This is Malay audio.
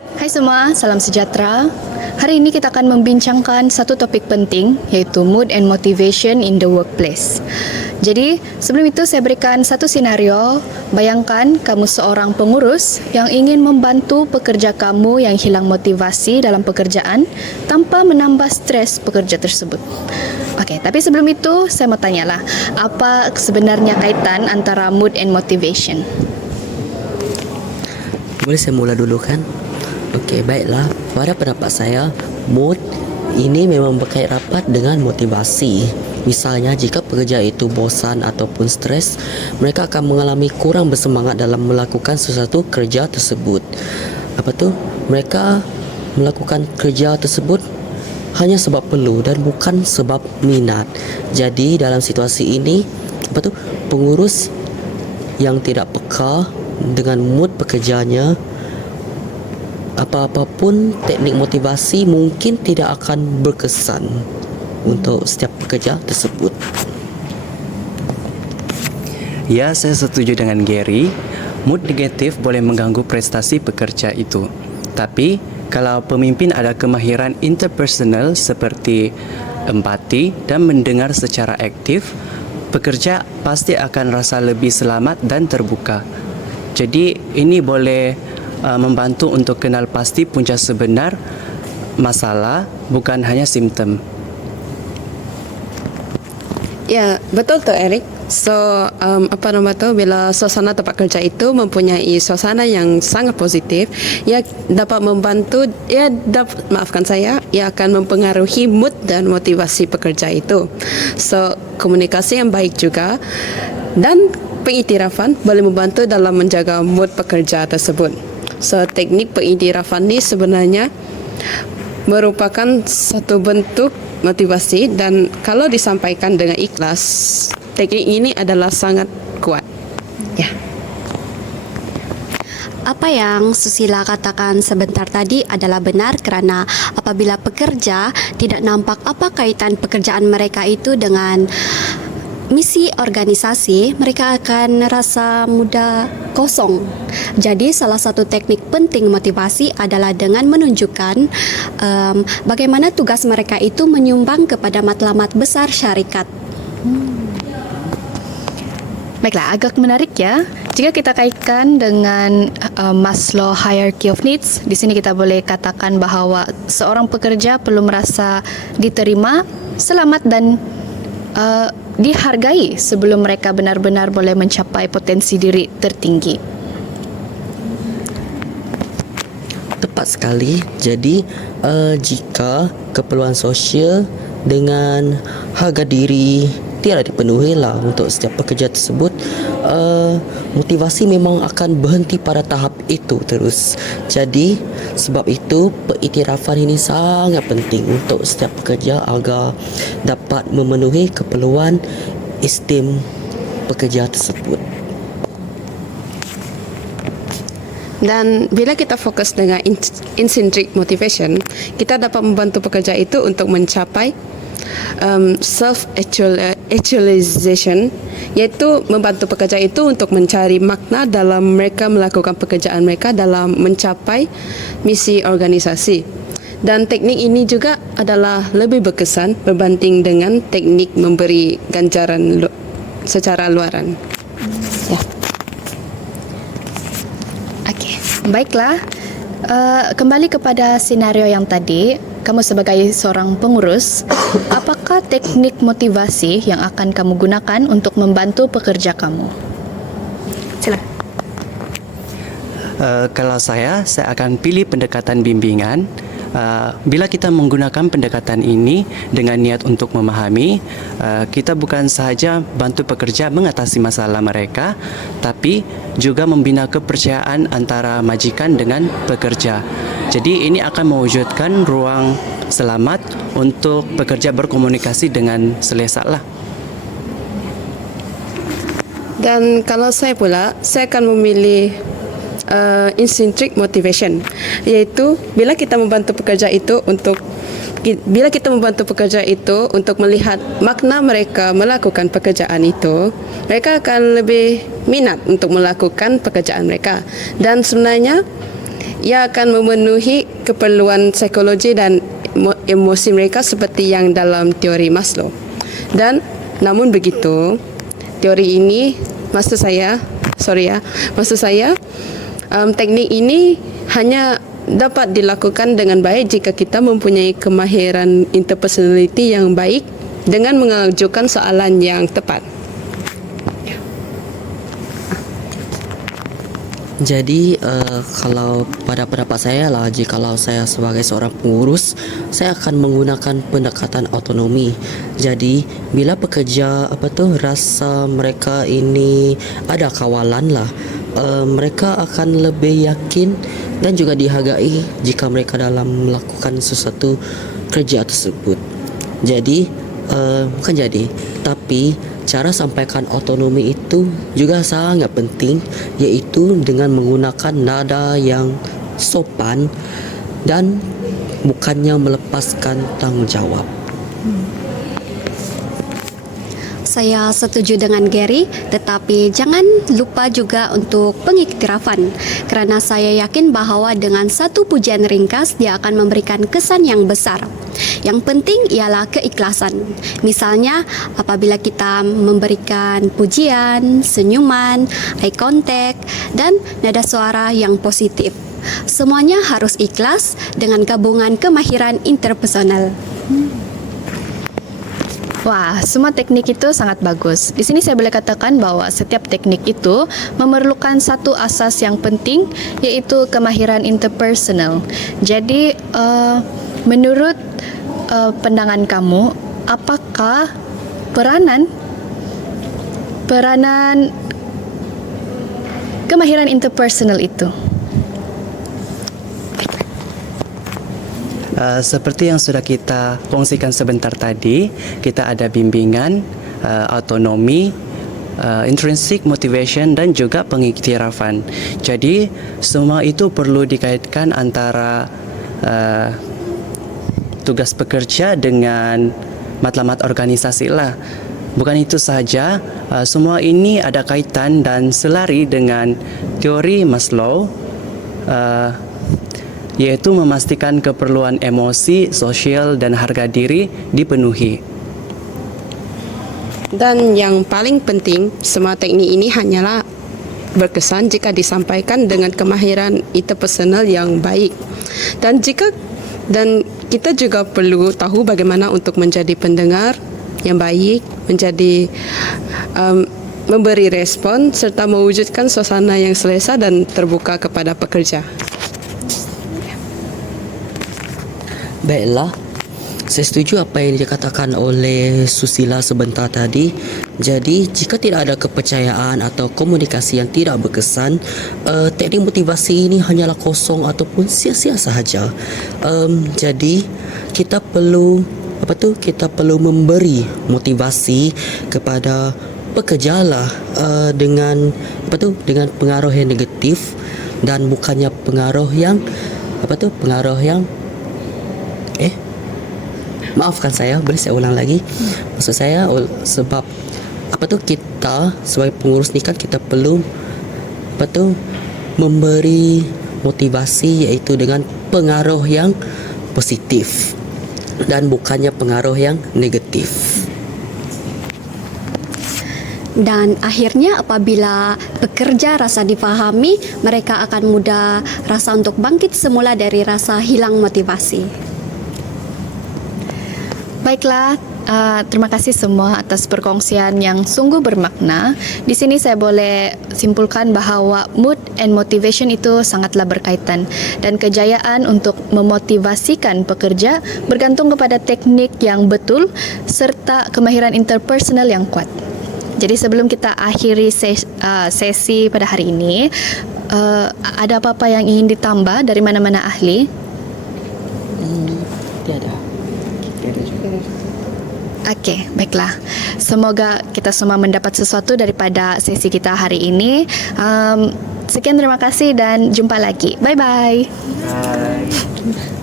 Hai semua, salam sejahtera. Hari ini kita akan membincangkan satu topik penting iaitu mood and motivation in the workplace. Jadi, sebelum itu saya berikan satu senario. Bayangkan kamu seorang pengurus yang ingin membantu pekerja kamu yang hilang motivasi dalam pekerjaan tanpa menambah stres pekerja tersebut. Okey, tapi sebelum itu saya mau tanyalah, apa sebenarnya kaitan antara mood and motivation? Boleh saya mula dulu kan? Okey, baiklah. Pada pendapat saya, mood ini memang berkait rapat dengan motivasi. Misalnya, jika pekerja itu bosan ataupun stres, mereka akan mengalami kurang bersemangat dalam melakukan sesuatu kerja tersebut. Mereka melakukan kerja tersebut hanya sebab perlu dan bukan sebab minat. Jadi, dalam situasi ini, pengurus yang tidak peka dengan mood pekerjanya, apa-apapun teknik motivasi mungkin tidak akan berkesan untuk setiap pekerja tersebut. Ya, saya setuju dengan Gary. Mood negatif boleh mengganggu prestasi pekerja itu. Tapi, kalau pemimpin ada kemahiran interpersonal seperti empati dan mendengar secara aktif, pekerja pasti akan rasa lebih selamat dan terbuka. Jadi, ini boleh membantu untuk kenal pasti punca sebenar masalah, bukan hanya simptom. Ya, betul tuh Eric. So, bila suasana tempat kerja itu mempunyai suasana yang sangat positif, ia dapat membantu, ia akan mempengaruhi mood dan motivasi pekerja itu. So, komunikasi yang baik juga dan pengiktirafan boleh membantu dalam menjaga mood pekerja tersebut. So, teknik pengiktirafan ini sebenarnya merupakan satu bentuk motivasi dan kalau disampaikan dengan ikhlas, teknik ini adalah sangat kuat. Ya. Apa yang Susila katakan sebentar tadi adalah benar kerana apabila pekerja tidak nampak apa kaitan pekerjaan mereka itu dengan misi organisasi, mereka akan rasa mudah kosong. Jadi salah satu teknik penting motivasi adalah dengan menunjukkan bagaimana tugas mereka itu menyumbang kepada matlamat besar syarikat. Baiklah, agak menarik ya. Jika kita kaitkan dengan Maslow Hierarchy of Needs, di sini kita boleh katakan bahawa seorang pekerja perlu merasa diterima, selamat dan dihargai sebelum mereka benar-benar boleh mencapai potensi diri tertinggi. Tepat sekali. Jadi, jika keperluan sosial dengan harga diri tidak dipenuhi lah untuk setiap pekerja tersebut, motivasi memang akan berhenti pada tahap itu terus. Jadi, sebab itu pengiktirafan ini sangat penting untuk setiap pekerja agar dapat memenuhi keperluan esteem pekerja tersebut. Dan bila kita fokus dengan intrinsic motivation, kita dapat membantu pekerja itu untuk mencapai self-actualization, iaitu membantu pekerja itu untuk mencari makna dalam mereka melakukan pekerjaan mereka dalam mencapai misi organisasi. Dan teknik ini juga adalah lebih berkesan berbanding dengan teknik memberi ganjaran secara luaran. Ya. Baiklah, kembali kepada senario yang tadi, kamu sebagai seorang pengurus, apakah teknik motivasi yang akan kamu gunakan untuk membantu pekerja kamu? Silakan. Kalau saya akan pilih pendekatan bimbingan. Bila kita menggunakan pendekatan ini dengan niat untuk memahami, kita bukan sahaja bantu pekerja mengatasi masalah mereka, tapi juga membina kepercayaan antara majikan dengan pekerja. Jadi ini akan mewujudkan ruang selamat untuk pekerja berkomunikasi dengan selesa lah. Dan kalau saya pula, saya akan memilih intrinsic motivation, iaitu bila kita membantu pekerja itu untuk melihat makna mereka melakukan pekerjaan itu, mereka akan lebih minat untuk melakukan pekerjaan mereka. Dan sebenarnya ia akan memenuhi keperluan psikologi dan emosi mereka seperti yang dalam teori Maslow. Dan namun begitu, teori ini maksud saya teknik ini hanya dapat dilakukan dengan baik jika kita mempunyai kemahiran interpersonality yang baik dengan mengajukan soalan yang tepat. Jadi kalau pada pendapat saya lah, jikalau saya sebagai seorang pengurus, saya akan menggunakan pendekatan autonomi. Jadi bila pekerja rasa mereka ini ada kawalan lah, mereka akan lebih yakin dan juga dihargai jika mereka dalam melakukan sesuatu kerja tersebut. Tapi cara sampaikan autonomi itu juga sangat penting, iaitu dengan menggunakan nada yang sopan dan bukannya melepaskan tanggungjawab. Saya setuju dengan Gary, tetapi jangan lupa juga untuk pengiktirafan, kerana saya yakin bahawa dengan satu pujian ringkas dia akan memberikan kesan yang besar. Yang penting ialah keikhlasan. Misalnya apabila kita memberikan pujian, senyuman, eye contact dan nada suara yang positif. Semuanya harus ikhlas dengan gabungan kemahiran interpersonal. Wah, semua teknik itu sangat bagus. Di sini saya boleh katakan bahwa setiap teknik itu memerlukan satu asas yang penting, yaitu kemahiran interpersonal. Jadi, menurut pandangan kamu, apakah peranan kemahiran interpersonal itu? Seperti yang sudah kita kongsikan sebentar tadi, kita ada bimbingan, autonomi, intrinsic motivation dan juga pengiktirafan. Jadi semua itu perlu dikaitkan antara tugas pekerja dengan matlamat organisasi lah. Bukan itu sahaja, semua ini ada kaitan dan selari dengan teori Maslow, yaitu memastikan keperluan emosi, sosial dan harga diri dipenuhi. Dan yang paling penting, semua teknik ini hanyalah berkesan jika disampaikan dengan kemahiran interpersonal yang baik. Dan kita juga perlu tahu bagaimana untuk menjadi pendengar yang baik, memberi respon serta mewujudkan suasana yang selesa dan terbuka kepada pekerja. Baiklah, saya setuju apa yang dikatakan oleh Susila sebentar tadi. Jadi, jika tidak ada kepercayaan atau komunikasi yang tidak berkesan, teknik motivasi ini hanyalah kosong ataupun sia-sia sahaja. Jadi, kita perlu memberi motivasi kepada pekerja lah, dengan pengaruh yang negatif dan bukannya pengaruh yang maafkan saya, boleh saya ulang lagi. Maksud saya sebab kita sebagai pengurus ni kan kita perlu memberi motivasi, iaitu dengan pengaruh yang positif dan bukannya pengaruh yang negatif. Dan akhirnya apabila pekerja rasa difahami, mereka akan mudah rasa untuk bangkit semula dari rasa hilang motivasi. Baiklah, terima kasih semua atas perkongsian yang sungguh bermakna. Di sini saya boleh simpulkan bahawa mood and motivation itu sangatlah berkaitan, dan kejayaan untuk memotivasikan pekerja bergantung kepada teknik yang betul serta kemahiran interpersonal yang kuat. Jadi sebelum kita akhiri sesi pada hari ini, ada apa-apa yang ingin ditambah dari mana-mana ahli? Tiada. Okey, baiklah. Semoga kita semua mendapat sesuatu daripada sesi kita hari ini. Sekian, terima kasih dan jumpa lagi. Bye-bye. Bye.